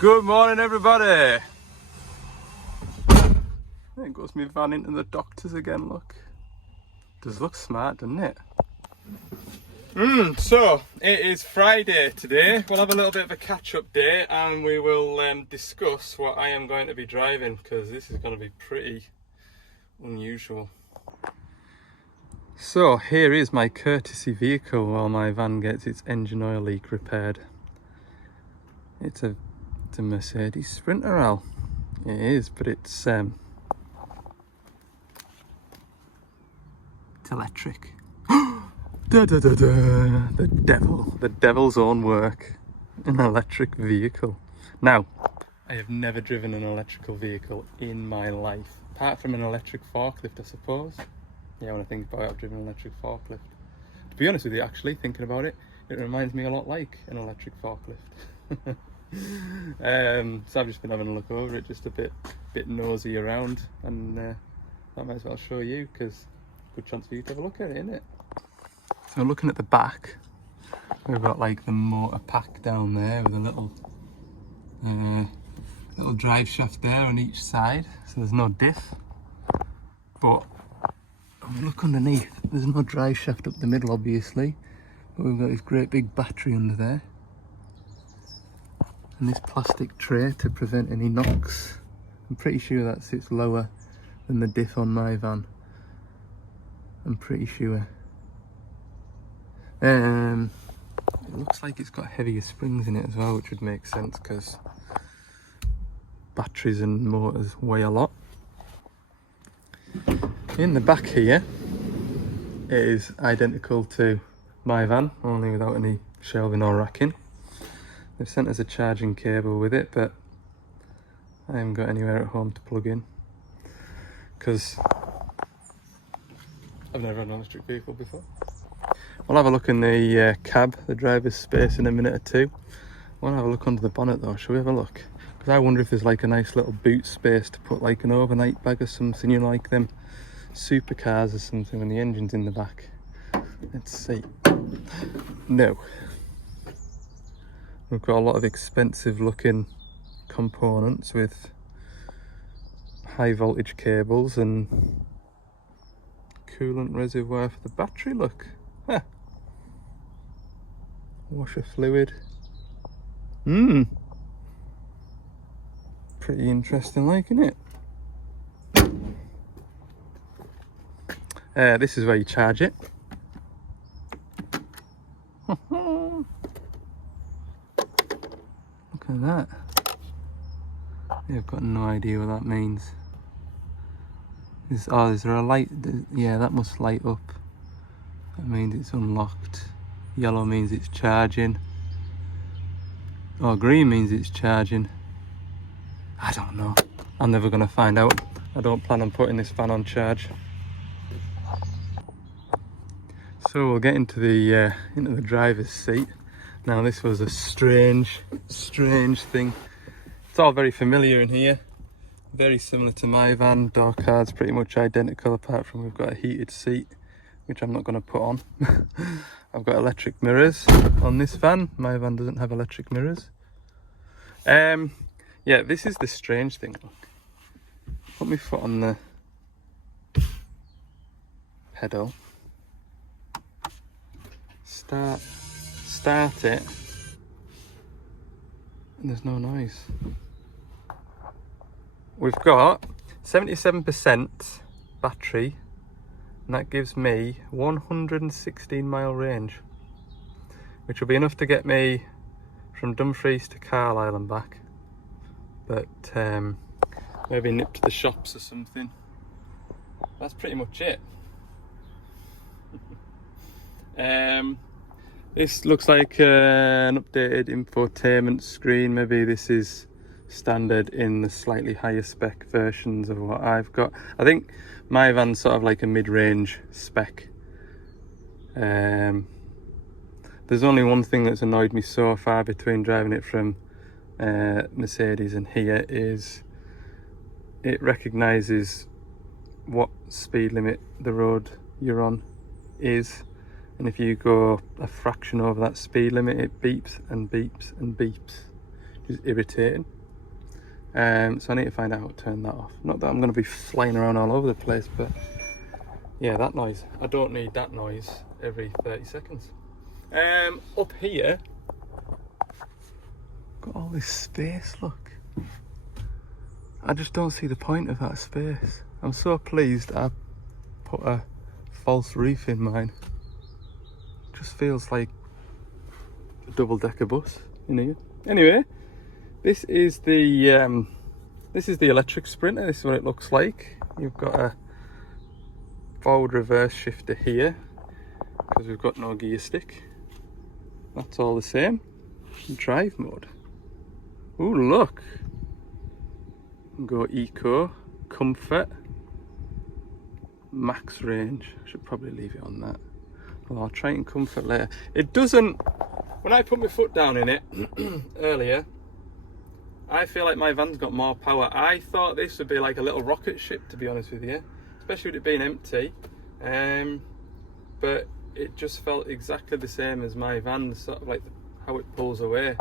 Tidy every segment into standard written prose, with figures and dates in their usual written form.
Good morning, everybody. There goes my van into the doctors again, look. Does look smart, doesn't it? So, it is Friday today. We'll have a little bit of a catch-up day and we will discuss what I am going to be driving, because this is going to be pretty unusual. So, here is my courtesy vehicle while my van gets its engine oil leak repaired. It's a Mercedes Sprinter, Al. It is, but it's electric. Da, da, da, da. The devil's own work. An electric vehicle. Now, I have never driven an electrical vehicle in my life, apart from an electric forklift, I suppose. Yeah, when I think about it, I've driven an electric forklift. To be honest with you, actually, thinking about it, it reminds me a lot like an electric forklift. So I've just been having a look over it, just a bit nosy around, and I might as well show you, because good chance for you to have a look at it, isn't it? So looking at the back, we've got like the motor pack down there with a little drive shaft there on each side, so there's no diff. But when we look underneath, there's no drive shaft up the middle, obviously, but we've got this great big battery under there. And this plastic tray to prevent any knocks. I'm pretty sure that sits lower than the diff on my van. I'm pretty sure. It looks like it's got heavier springs in it as well, which would make sense because batteries and motors weigh a lot. In the back here, it is identical to my van, only without any shelving or racking. They've sent us a charging cable with it, but I haven't got anywhere at home to plug in because I've never had an electric vehicle before. We'll have a look in the cab, the driver's space, in a minute or two. We'll have a look under the bonnet though. Shall we have a look? Because I wonder if there's like a nice little boot space to put like an overnight bag or something, you know, like them supercars or something when the engine's in the back. Let's see. No. We've got a lot of expensive looking components with high voltage cables and coolant reservoir for the battery, look. Huh. Washer fluid. Pretty interesting, like, isn't it? This is where you charge it. Look at that. I've got no idea what that means. Is there a light? Yeah, that must light up. That means it's unlocked. Yellow means it's charging. Or green means it's charging. I don't know. I'm never going to find out. I don't plan on putting this van on charge. So we'll get into the driver's seat. Now this was a strange thing. It's all very familiar in here. Very similar to my van. Door card's pretty much identical, apart from we've got a heated seat, which I'm not going to put on. I've got electric mirrors on this van. My van doesn't have electric mirrors. Yeah, this is the strange thing. Look. Put my foot on the pedal. Start it, and there's no noise. We've got 77% battery, and that gives me 116 mile range, which will be enough to get me from Dumfries to Carlisle and back, but maybe nip to the shops or something. That's pretty much it. This looks like an updated infotainment screen. Maybe this is standard in the slightly higher spec versions of what I've got. I think my van's sort of like a mid-range spec. There's only one thing that's annoyed me so far between driving it from Mercedes and here is it recognises what speed limit the road you're on is, and if you go a fraction over that speed limit, it beeps and beeps and beeps. which is irritating. So I need to find out how to turn that off. Not that I'm going to be flying around all over the place, but yeah, that noise. I don't need that noise every 30 seconds. Up here, got all this space, look. I just don't see the point of that space. I'm so pleased I put a false roof in mine. Just feels like a double-decker bus in here. Anyway, this is the electric Sprinter. This is what it looks like. You've got a forward reverse shifter here because we've got no gear stick. That's all the same. Drive mode. Ooh, look. Go eco, comfort, max range. I should probably leave it on that. Well, I'll try and comfort later. It doesn't, when I put my foot down in it earlier, I feel like my van's got more power. I thought this would be like a little rocket ship, to be honest with you, especially with it being empty. But it just felt exactly the same as my van, sort of like how it pulls away.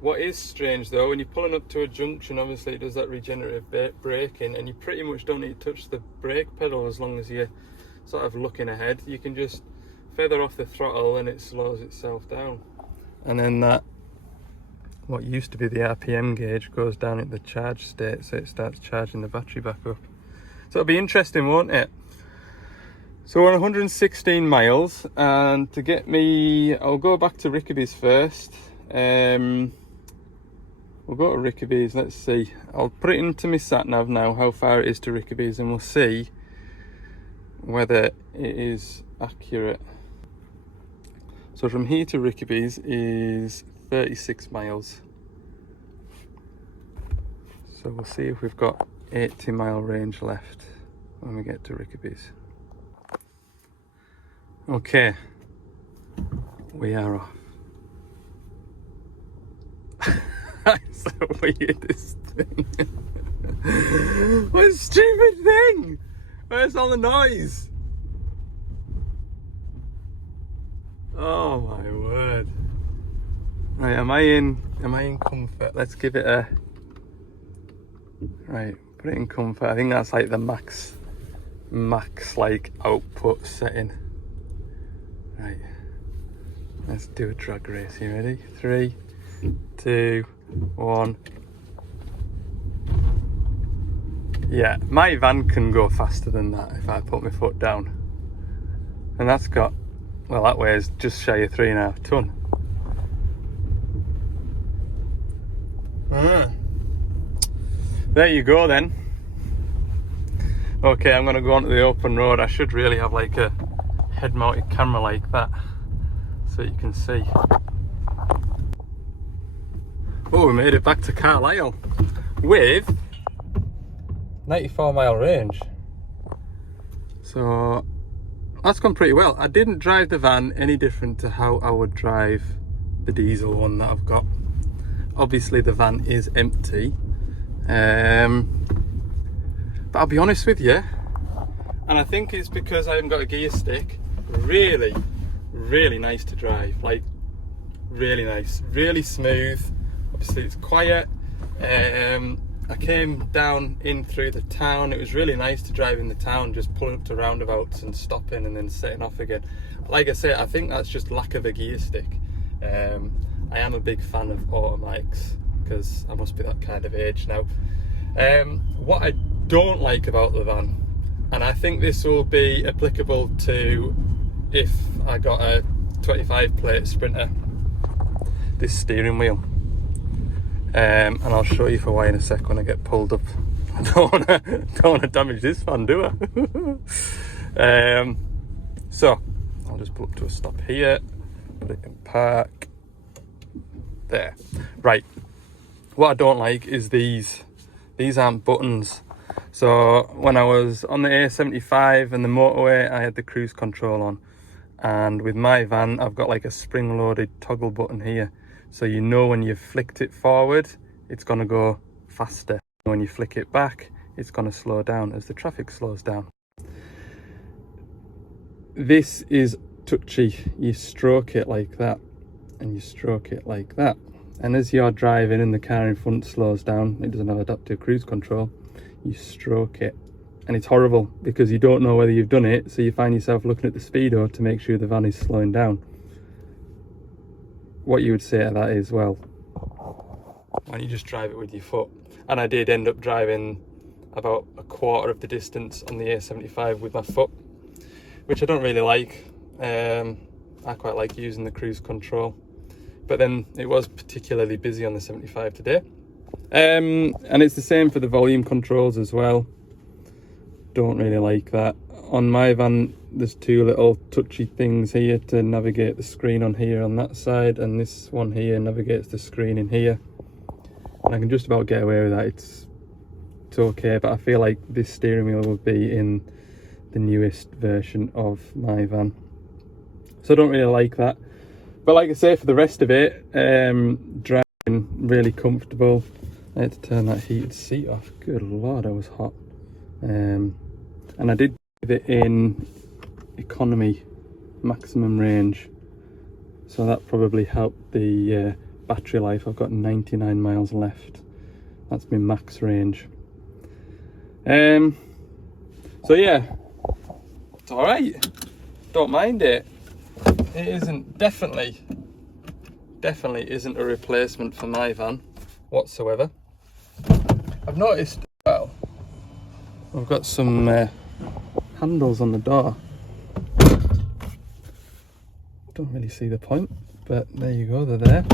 What is strange though, when you're pulling up to a junction, obviously it does that regenerative braking, and you pretty much don't need to touch the brake pedal as long as you're sort of looking ahead. You can just feather off the throttle and it slows itself down. And then that, what used to be the RPM gauge, goes down at the charge state, so it starts charging the battery back up. So it'll be interesting, won't it? So we're on 116 miles, and to get me, I'll go back to Rickaby's first. We'll go to Rickaby's, let's see. I'll put it into my sat nav now, how far it is to Rickaby's, and we'll see whether it is accurate. So from here to Rickaby's is 36 miles. So we'll see if we've got 80-mile range left when we get to Rickaby's. Okay, we are off. That's the weirdest thing. What a stupid thing! Where's all the noise? Oh my word. Right, am I in comfort? Let's give it a, right, put it in comfort. I think that's like the max like output setting. Right, let's do a drag race. You ready? 3, 2, 1. Yeah, my van can go faster than that if I put my foot down. And that's got, well, that weighs just shy of 3.5 ton. There you go then. Okay, I'm gonna go onto the open road. I should really have like a head-mounted camera like that so you can see. Oh, we made it back to Carlisle with 94-mile range. So that's gone pretty well. I didn't drive the van any different to how I would drive the diesel one that I've got. Obviously the van is empty, but I'll be honest with you, and I think it's because I haven't got a gear stick, really nice to drive. Like, really nice, really smooth. Obviously it's quiet. I came down in through the town. It was really nice to drive in the town, just pulling up to roundabouts and stopping and then setting off again. Like I say, I think that's just lack of a gear stick. I am a big fan of automatics because I must be that kind of age now. What I don't like about the van, and I think this will be applicable to if I got a 25 plate Sprinter, this steering wheel. And I'll show you for why in a sec when I get pulled up. I don't want to damage this van, do I? So I'll just pull up to a stop here, put it in park. There. Right. What I don't like is these aren't buttons. So when I was on the A75 and the motorway, I had the cruise control on, and with my van I've got like a spring-loaded toggle button here. So you know when you've flicked it forward, it's going to go faster. When you flick it back, it's going to slow down as the traffic slows down. This is touchy. You stroke it like that, and you stroke it like that. and as you're driving and the car in front slows down, it doesn't have adaptive cruise control, you stroke it. And it's horrible because you don't know whether you've done it, so you find yourself looking at the speedo to make sure the van is slowing down. What you would say to that is, well, why don't you just drive it with your foot? And I did end up driving about a quarter of the distance on the A75 with my foot, which I don't really like. I quite like using the cruise control, but then it was particularly busy on the 75 today. And it's the same for the volume controls as well. Don't really like that. On my van, there's two little touchy things here to navigate the screen on here on that side, and this one here navigates the screen in here. And I can just about get away with that. It's okay, but I feel like this steering wheel will be in the newest version of my van, so I don't really like that. But like I say, for the rest of it, driving really comfortable. I had to turn that heated seat off. Good lord, I was hot. And I did give it in economy maximum range, so that probably helped the battery life. I've got 99 miles left. That's my max range. So yeah, it's all right. Don't mind it. It isn't definitely isn't a replacement for my van whatsoever. I've noticed, well, I've got some handles on the door. Don't really see the point, but there you go, they're there.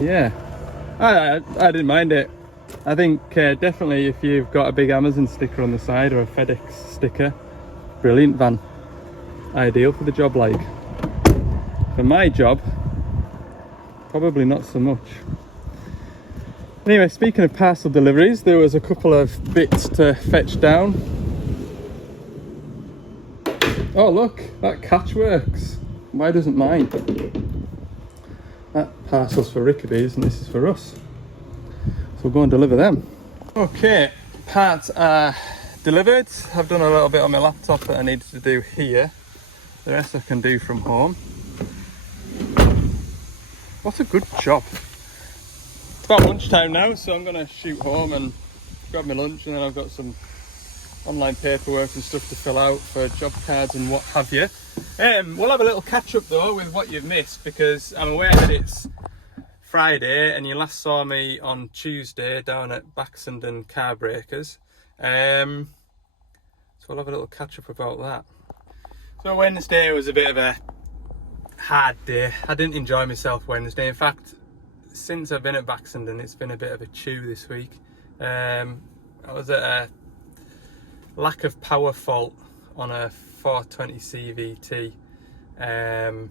Yeah, I didn't mind it. I think definitely if you've got a big Amazon sticker on the side or a FedEx sticker, brilliant van. Ideal for the job. Like, for my job, probably not so much. Anyway, speaking of parcel deliveries, there was a couple of bits to fetch down. Oh look, that catch works. Why doesn't mine? That parcel's for Rickaby's and this is for us. So we'll go and deliver them. Okay, parts are delivered. I've done a little bit on my laptop that I needed to do here. The rest I can do from home. What a good job. It's about lunchtime now, so I'm gonna shoot home and grab my lunch, and then I've got some online paperwork and stuff to fill out for job cards and what have you. We'll have a little catch up though with what you've missed, because I'm aware that it's Friday and you last saw me on Tuesday down at Baxenden Car Breakers. So we'll have a little catch up about that. So Wednesday was a bit of a hard day. I didn't enjoy myself Wednesday. In fact, since I've been at Baxenden, it's been a bit of a chew this week. I was at a lack of power fault on a 420 CVT, and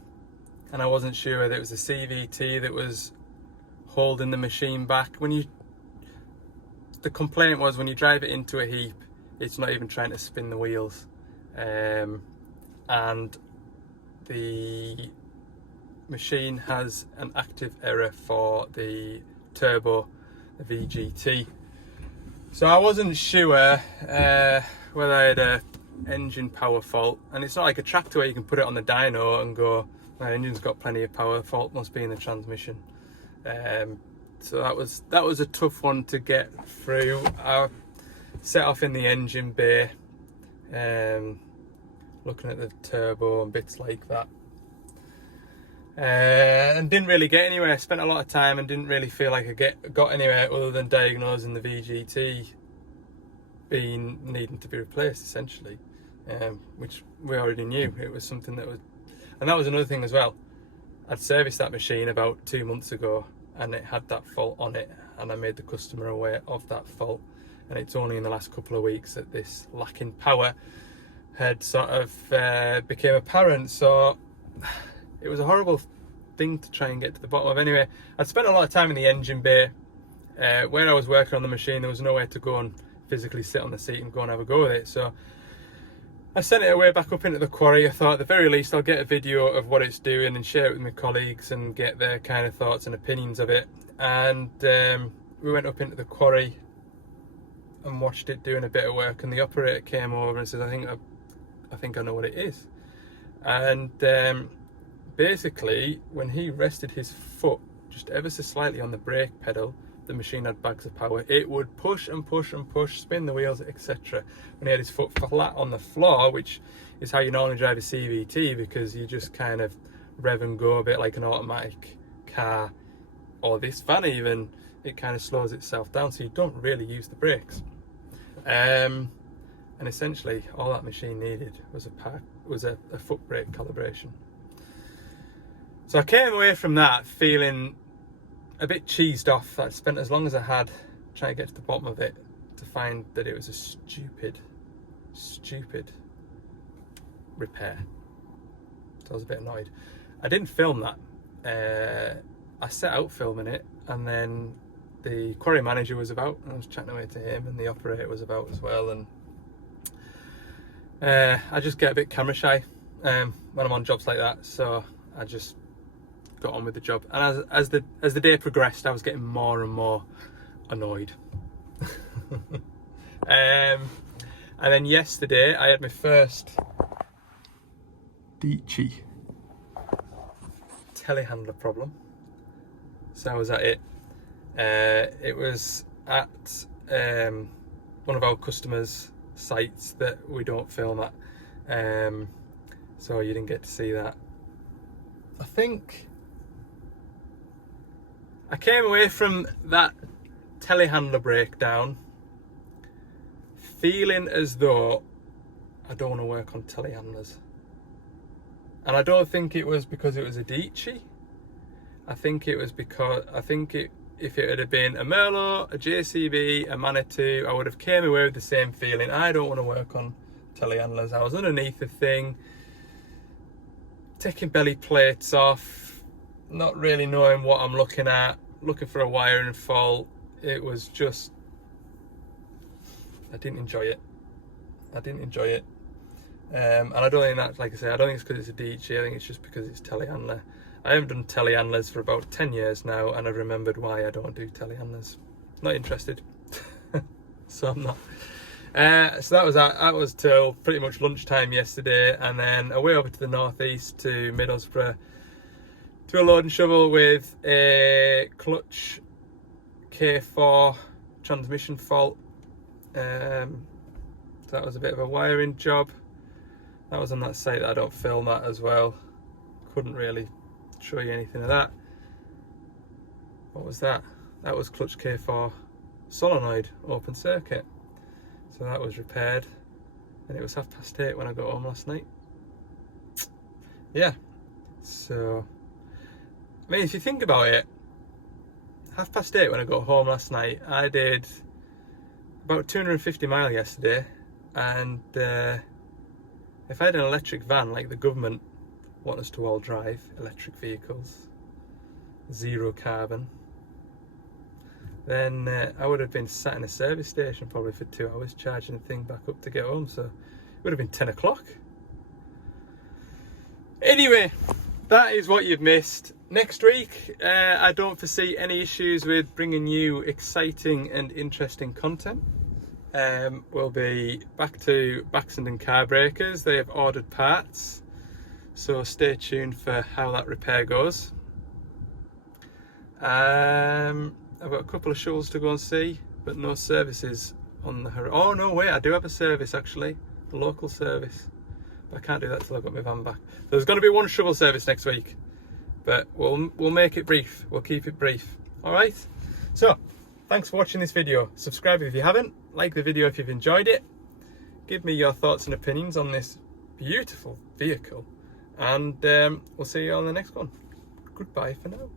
I wasn't sure whether it was the CVT that was holding the machine back. The complaint was when you drive it into a heap, it's not even trying to spin the wheels, and the machine has an active error for the turbo, the VGT. So I wasn't sure whether I had a engine power fault, and it's not like a tractor where you can put it on the dyno and go, my engine's got plenty of power, fault must be in the transmission. So that was a tough one to get through. I set off in the engine bay, looking at the turbo and bits like that, and didn't really get anywhere. I spent a lot of time and didn't really feel like I got anywhere other than diagnosing the VGT needing to be replaced essentially, which we already knew. It was something that was, and that was another thing as well. I'd serviced that machine about 2 months ago and it had that fault on it, and I made the customer aware of that fault, and it's only in the last couple of weeks that this lack in power had sort of became apparent. So it was a horrible thing to try and get to the bottom of. Anyway, I'd spent a lot of time in the engine bay. Where I was working on the machine, there was nowhere to go and physically sit on the seat and go and have a go with it, so I sent it away back up into the quarry. I thought at the very least I'll get a video of what it's doing and share it with my colleagues and get their kind of thoughts and opinions of it. And we went up into the quarry and watched it doing a bit of work, and the operator came over and said, I think I know what it is. And basically, when he rested his foot just ever so slightly on the brake pedal, the machine had bags of power. It would push and push and push, spin the wheels, etc. When he had his foot flat on the floor, which is how you normally drive a CVT, because you just kind of rev and go a bit like an automatic car, or this van even, it kind of slows itself down, so you don't really use the brakes. And essentially, all that machine needed was a foot brake calibration. So I came away from that feeling a bit cheesed off. I'd spent as long as I had trying to get to the bottom of it, to find that it was a stupid repair. So I was a bit annoyed. I didn't film that. I set out filming it, and then the quarry manager was about, and I was chatting away to him, and the operator was about as well, and I just get a bit camera shy when I'm on jobs like that, so I just got on with the job. And as the day progressed, I was getting more and more annoyed. And then yesterday I had my first Dici telehandler problem. So I was at it. It was at one of our customers' sites that we don't film at, so you didn't get to see that. I think I came away from that telehandler breakdown feeling as though I don't want to work on telehandlers. And I don't think it was because it was a Dici. I think it was because, if it had been a Merlot, a JCB, a Manitou, I would have came away with the same feeling. I don't want to work on telehandlers. I was underneath the thing, taking belly plates off, not really knowing what I'm looking at, looking for a wiring fault. It was just, I didn't enjoy it. And I don't think that, like I say, I don't think it's because it's a Dici. I think it's just because it's telehandler. I haven't done telehandlers for about 10 years now, and I've remembered why I don't do telehandlers. Not interested. So I'm not. So that was till pretty much lunchtime yesterday, and then away over to the northeast to Middlesbrough to a load and shovel with a clutch K4 transmission fault. So that was a bit of a wiring job. That was on that site that I don't film at as well. Couldn't really show you anything of that. What was that? That was clutch K4 solenoid open circuit. So that was repaired, and it was 8:30 when I got home last night. Yeah, so I mean, if you think about it, 8:30 when I got home last night, I did about 250 miles yesterday, and if I had an electric van like the government want us to all drive, electric vehicles, zero carbon, then I would have been sat in a service station probably for 2 hours charging the thing back up to get home, so it would have been 10 o'clock. Anyway, that is what you've missed. Next week, I don't foresee any issues with bringing you exciting and interesting content. We'll be back to Baxenden Car Breakers. They have ordered parts, so stay tuned for how that repair goes. I've got a couple of shovels to go and see, but no services on the horizon. Oh no, wait, I do have a service actually, a local service, but I can't do that till I've got my van back. There's going to be one shovel service next week, but we'll make it brief. We'll keep it brief. All right. So, thanks for watching this video. Subscribe if you haven't. Like the video if you've enjoyed it. Give me your thoughts and opinions on this beautiful vehicle, and we'll see you on the next one. Goodbye for now.